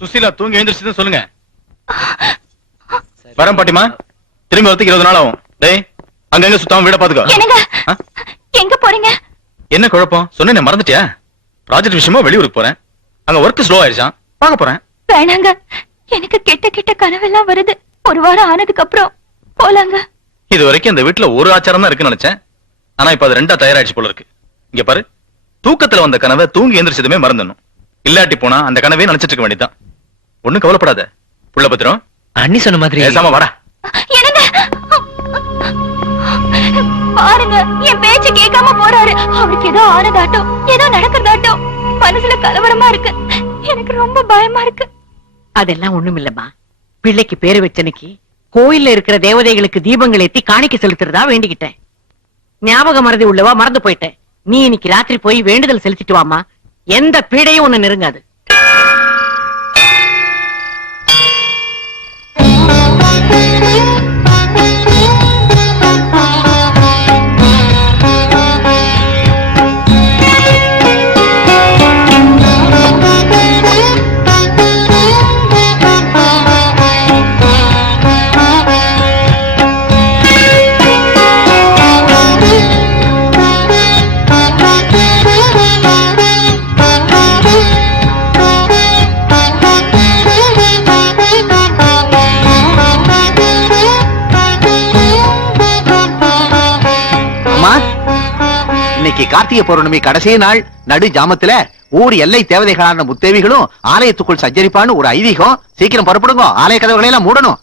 சுசீலா தூங்கி எழுந்திரிச்சுன்னு சொல்லுங்க. வரேன் பாட்டிமா. திரும்பி வரதுக்கு இருபது நாள் ஆகும். டேய் அங்கங்க சுத்தாம வீட பாத்துக்கோ? எங்க போறீங்க? என்ன குழப்பம்? சொன்னேன் மறந்துட்டியா? ப்ராஜெக்ட் விஷயமா வெளியூருக்கு போறேன். அங்க ஒர்க் ஸ்லோ ஆயிடுச்சான் பார்க்க போறேன். வேணாங்க. எனக்கு கெட்ட கெட்ட கனவெல்லாம் வருது. ஒரு வாரம் ஆனதுக்கு அப்புறம் போலாங்க. இது வரைக்கும் இந்த வீட்டுல ஒரு ஆச்சாரம் தான் இருக்குன்னு நினைச்சேன். ஆனா இப்ப அது ரெண்டா தயாராயிடுச்சு போல இருக்கு. இங்க பாரு தூக்கத்துல வந்த கனவை தூங்கி எந்திரிச்சதுமே மறந்துடணும். இல்லாட்டி போனா அந்த கனவே நினைச்சிட்டு இருக்க வேண்டியதுதான். ஒண்ணும் கவலைப்படாத. புள்ள பத்திரம். அண்ணி சொன்ன மாதிரி. பேசாம வாடா. என்னங்க? பாருங்க என் பேச்சு கேட்காம போறாரு. அவருக்கு ஏதோ ஆனதாட்டம் ஏதோ நடக்கிறதாட்டம். மனசுல கலவரமா இருக்கு. எனக்கு ரொம்ப பயமா இருக்கு. அதெல்லாம் ஒண்ணும் இல்லம்மா. பிள்ளைக்கு பேரு வச்சனைக்கு கோயில்ல இருக்கிற தேவதைகளுக்கு தீபங்கள் ஏத்தி காணிக்கை செலுத்துறதா வேண்டிக்கிட்டேன். ஞாபக மறதி உள்ளவா மறந்து போயிட்டேன். நீ இன்னைக்கு ராத்திரி போய் வேண்டுதல் செலுத்திட்டு வாமா எந்த பீடையும் உன்னை நெருங்காது. கார்த்திகை பௌர்ணமி கடைசி நாள் நடு ஜாமத்துல ஊர் எல்லை தேவதைகளான முத்தேவிகளும் ஆலயத்துக்குள் சஞ்சரிப்பான்னு ஒரு ஐதீகம். சீக்கிரம் புறப்படுங்க. ஆலய கதவுகளை எல்லாம் மூடணும்.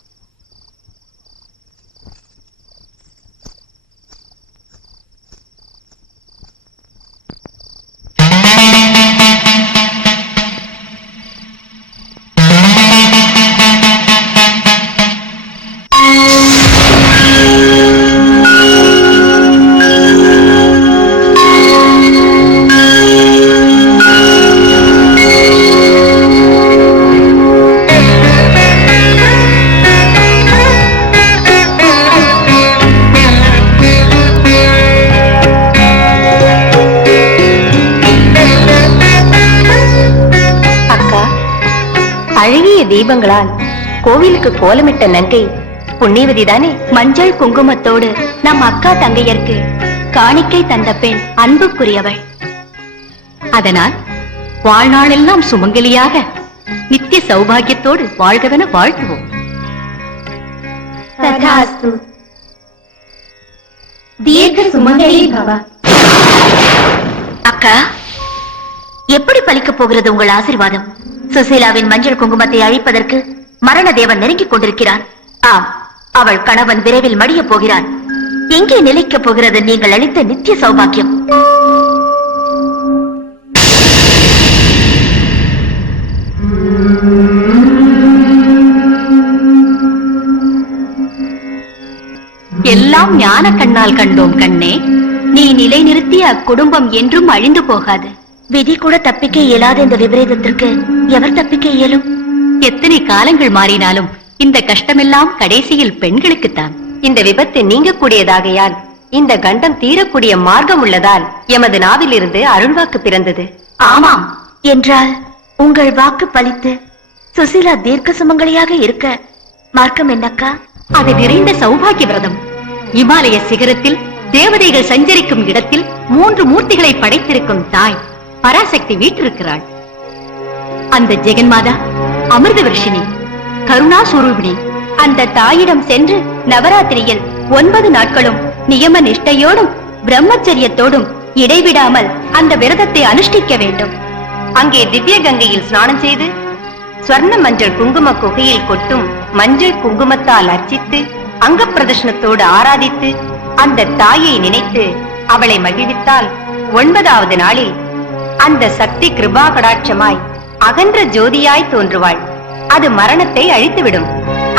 தீபங்களால் கோவிலுக்கு கோலமிட்ட நங்கை புண்ணியவதி தானே? மஞ்சள் குங்குமத்தோடு நம் அக்கா தங்கையர்க்கு காணிக்கை தந்த பெண் அன்புக்குரியவள். அதனால் வாழ்நாளெல்லாம் சுமங்கலியாக நித்திய சௌபாகியத்தோடு வாழ்கவென வாழ்த்துவோம். ததாஸ்து. தீர்க்க சுமங்கலி பவ. அக்கா எப்படி பலிக்கப் போகிறது உங்கள் ஆசீர்வாதம்? சுசீலாவின் மஞ்சள் குங்குமத்தை அழிப்பதற்கு மரண தேவன் நெருங்கிக் கொண்டிருக்கிறான். ஆம் அவள் கணவன் விரைவில் மடியப் போகிறான். எங்கே நிலைக்கப் போகிறது நீங்கள் அளித்த நித்திய சௌபாக்கியம்? எல்லாம் ஞான கண்ணால் கண்டோம் கண்ணே. நீ நிலைநிறுத்திய அக்குடும்பம் என்றும் அழிந்து போகாது. விதி கூட தப்பிக்க இயலாத இந்த விபரீதத்திற்கு எவர் தப்பிக்க இயலும்? எத்தனை காலங்கள் மாறினாலும் இந்த கஷ்டமெல்லாம் கடைசியில் பெண்களுக்குத்தான். இந்த விபத்து நீங்கக்கூடியதாகையால் இந்த கண்டம் தீரக்கூடிய மார்க்கம் உள்ளதால் எமது நாவிலிருந்து அருள்வாக்கு பிறந்தது. ஆமாம். என்றால் உங்கள் வாக்கு பலித்து சுசீலா தீர்க்க சுமங்கலியாக இருக்க மார்க்கம் என்னக்கா? அது நிறைந்த சௌபாகிய விரதம். இமாலய சிகரத்தில் தேவதைகள் சஞ்சரிக்கும் இடத்தில் மூன்று மூர்த்திகளை படைத்திருக்கும் தாய். பராசக்தி வீட்டிருக்கிறாள் அந்த ஜெகன்மாதா அமிர்த வருஷினி கருணா சுரூபிணி அந்த தாயிடம் சென்று நவராத்திரியில் ஒன்பது நாட்களும் நியம நிஷ்டையோடும் பிரம்மச்சரியத்தோடும் இடைவிடாமல் அந்த விரதத்தை அனுஷ்டிக்க வேண்டும். அங்கே திவ்ய கங்கையில் ஸ்நானம் செய்து ஸ்வர்ண மஞ்சள் குங்கும குகையில் கொட்டும் மஞ்சள் குங்குமத்தால் அர்ச்சித்து அங்க பிரதர்ஷனத்தோடு ஆராதித்து அந்த தாயை நினைத்து அவளை மகிழ்வித்தால் ஒன்பதாவது நாளில் அந்த சக்தி கிருபா கடாட்சமாய் அகன்ற ஜோதியாய் தோன்றுவாள். அது மரணத்தை அழித்துவிடும்.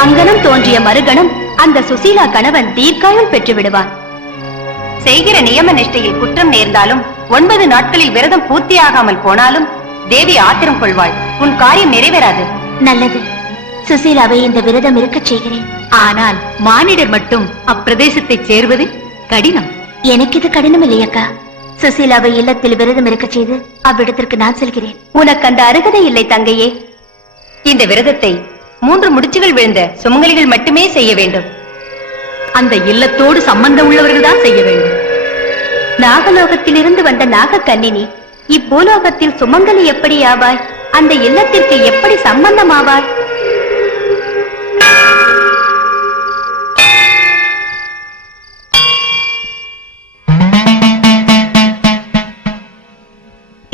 அங்கனம் தோன்றிய மறுகணம் அந்த சுசீலா கணவன் தீர்க்காயுள் பெற்று விடுவான் செய்கிற நியம நிஷ்டையில் குற்றம் நேர்ந்தாலும் ஒன்பது நாட்களில் விரதம் பூர்த்தியாகாமல் போனாலும் தேவி ஆத்திரம் கொள்வாள். உன் காரியம் நிறைவேறாது. நல்லது. சுசீலாவை இந்த விரதம் இருக்கச் செய்கிறேன். ஆனால் மானிடர் மட்டும் அப்பிரதேசத்தை சேர்வது கடினம். எனக்கு இது கடினம் இல்லையக்கா சுசீலாவை இல்லத்தில் விரதம் இருக்கச் செய்து அவ்விடத்திற்கு நான் செல்கிறேன். உனக்கு அந்த அருகதை இல்லை தங்கையே. இந்த விரதத்தை மூன்று முடிச்சுகள் விழுந்த சுமங்கலிகள் மட்டுமே செய்ய வேண்டும். அந்த இல்லத்தோடு சம்பந்தம் உள்ளவர்கள் தான் செய்ய வேண்டும். நாகலோகத்திலிருந்து வந்த நாகக்கன்னினி இப்பூலோகத்தில் சுமங்கலி எப்படி ஆவாய்? அந்த இல்லத்திற்கு எப்படி சம்பந்தம்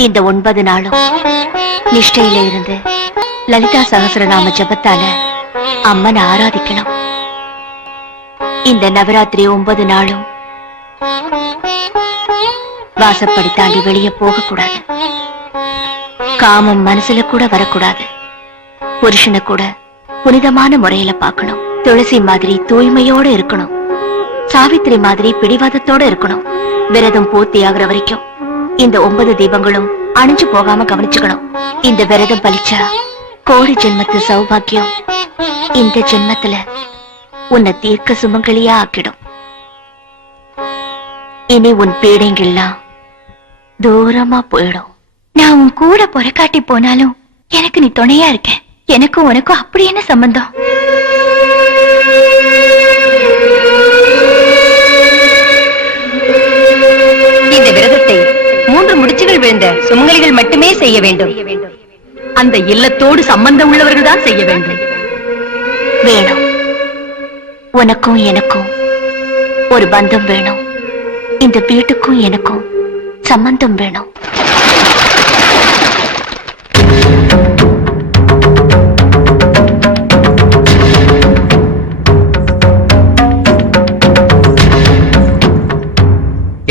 இந்த ஒன்பது நாளும் நிஷ்டையில இருந்து லலிதா சகசரநாம ஜபத்தால அம்மனை ஆராதிக்கணும். இந்த நவராத்திரி ஒன்பது நாளும் வாசப்படி தாண்டி வெளியே போகக்கூடாது. காமம் மனசுல கூட வரக்கூடாது. புருஷனை கூட புனிதமான முறையில பார்க்கணும். துளசி மாதிரி தூய்மையோட இருக்கணும். சாவித்திரி மாதிரி பிடிவாதத்தோட இருக்கணும். விரதம் பூர்த்தி ஆகுற வரைக்கும் இந்த ஒன்பது தீபங்களும் அணிஞ்சு போகாம கவனிச்சுக்கணும். இந்த விரதம் பலிச்சா கோடி ஜென்மத்து சௌபாக்கியம் இந்த ஜென்மத்துல உன்னை தீர்க்க சுமங்கலியா ஆக்கிடும். இனி உன் பீடைங்கெல்லாம் தூரமா போயிடும். நான் உன் கூட பொறக்காட்டி போனாலும் எனக்கு நீ துணையா இருக்க. எனக்கும் உனக்கும் அப்படி என்ன சம்பந்தம்? முடிச்சுகள் விழுந்த சுமங்கலிகள் மட்டுமே செய்ய வேண்டும். அந்த இல்லத்தோடு சம்பந்தம் உள்ளவர்கள் தான் செய்ய வேண்டும். வேணும். உனக்கும் எனக்கும் ஒரு பந்தம் வேணும். இந்த வீட்டுக்கும் எனக்கும் சம்பந்தம் வேணும்.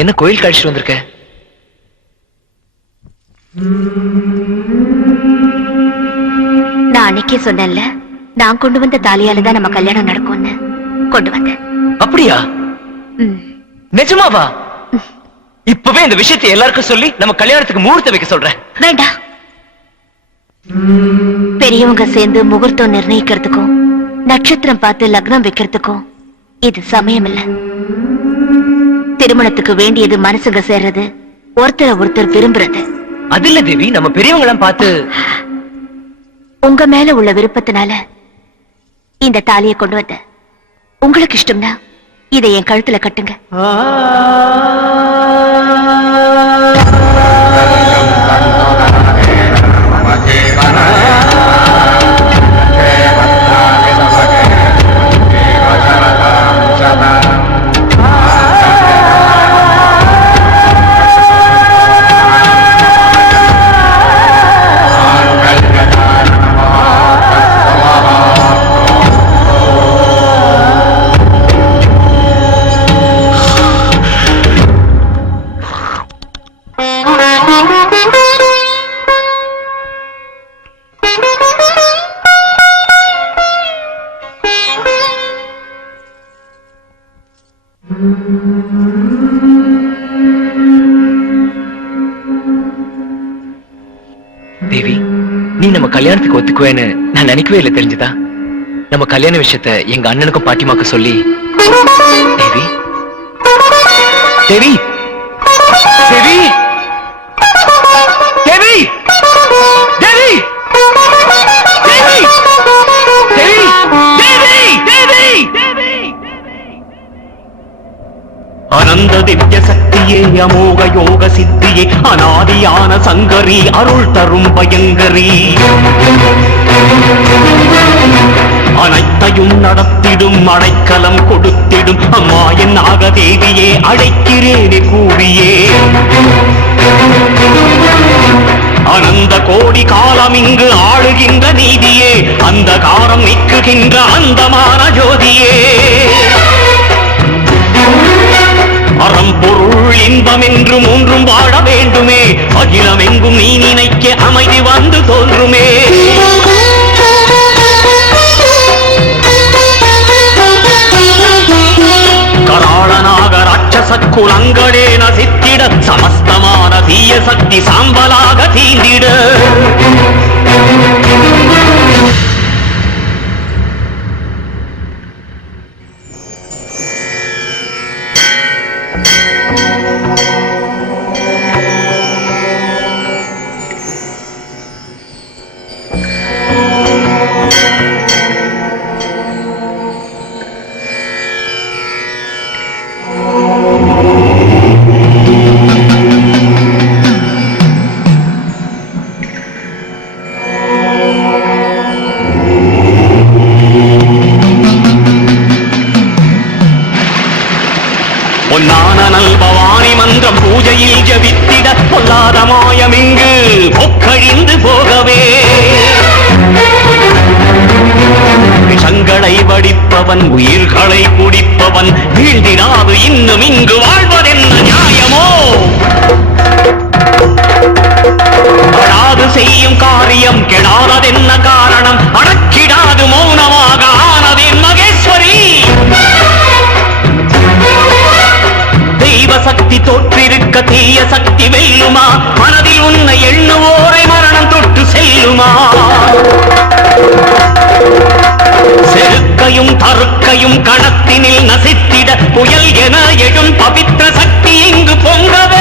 என்ன கோயில் கழிச்சிட்டு வந்திருக்க? நான் அன்னைக்கே சொன்னேன்ல நான் கொண்டு வந்த தாலியால தான் நம்ம கல்யாணம் நடக்கும்னு. கொண்டு வந்தேன். அப்படியா. நிஜமாவா? இப்பவே இந்த விஷயத்தை எல்லாருக்கும் சொல்லி நம்ம கல்யாணத்துக்கு முகூர்த்தம் வைக்க சொல்றேன். வேண்டாம். பெரியவங்க சேர்ந்து முகூர்த்தம் நிர்ணயிக்கிறதுக்கும் நட்சத்திரம் பார்த்து லக்னம் வைக்கிறதுக்கும் இது சமயம் இல்ல திருமணத்துக்கு வேண்டியது மனசுங்க சேர்றது ஒருத்தரை ஒருத்தர் விரும்புறது. அது இல்ல தேவி நம்ம பெரியவங்க எல்லாம் பார்த்து. உங்க மேல உள்ள விருப்பத்தினால இந்த தாலியை கொண்டு வந்த. உங்களுக்கு இஷ்டம்னா இதை என் கழுத்துல கட்டுங்க. தேவி நீ நம்ம கல்யாணத்துக்கு ஒத்துக்குவேன்னு நான் நினைக்கவே இல்லை தெரிஞ்சுதா? நம்ம கல்யாண விஷயத்த எங்க அண்ணனுக்கும் பாட்டிமாக்க சொல்லி. தேவி தேவி அனந்த திவ்ய சக்தியே அமோக யோக சித்தியே அனாதியான சங்கரி அருள் தரும் பயங்கரி. அனைத்தையும் நடத்திடும் அடைக்கலம் கொடுத்திடும் அம்மா என் நாகதேவியே அழைக்கிறேனே கூவியே அனந்த கோடி காலம் இங்கு ஆளுகின்ற நீதியே அந்த காரம் நீக்குகின்ற அந்தமான ஜோதியே. அறம் பொருள் இன்பம் என்று மூன்றும் வாழ வேண்டுமே. அகிலம் எங்கும் நீ நினைக்க அமைதி வந்து தோன்றுமே. கராளனாக ராட்சச குலங்களே நசித்திட சமஸ்தமான தீய சக்தி சாம்பலாக தீந்திட குடிப்பவன் உயிர்களை குடிப்பவன் வீழ்ந்திடாது இன்னும் இங்கு வாழ்வதென்ன நியாயமோ? அழாது செய்யும் காரியம் கெடாததென்ன காரணம்? அடக்கிடாது மௌனமாக ஆனதேன் மகேஸ்வரி! தெய்வ சக்தி தோற்றிருக்க தீய சக்தி வெல்லுமா? மனதில் உன்னை எண்ணுவோரை மரணம் தொட்டு செல்லுமா? செலுத்த தருக்கையும் தருக்கையும் கணத்தினில் நசித்திட புயல் என எழும் பவித்திர சக்தி இங்கு பொங்கவே.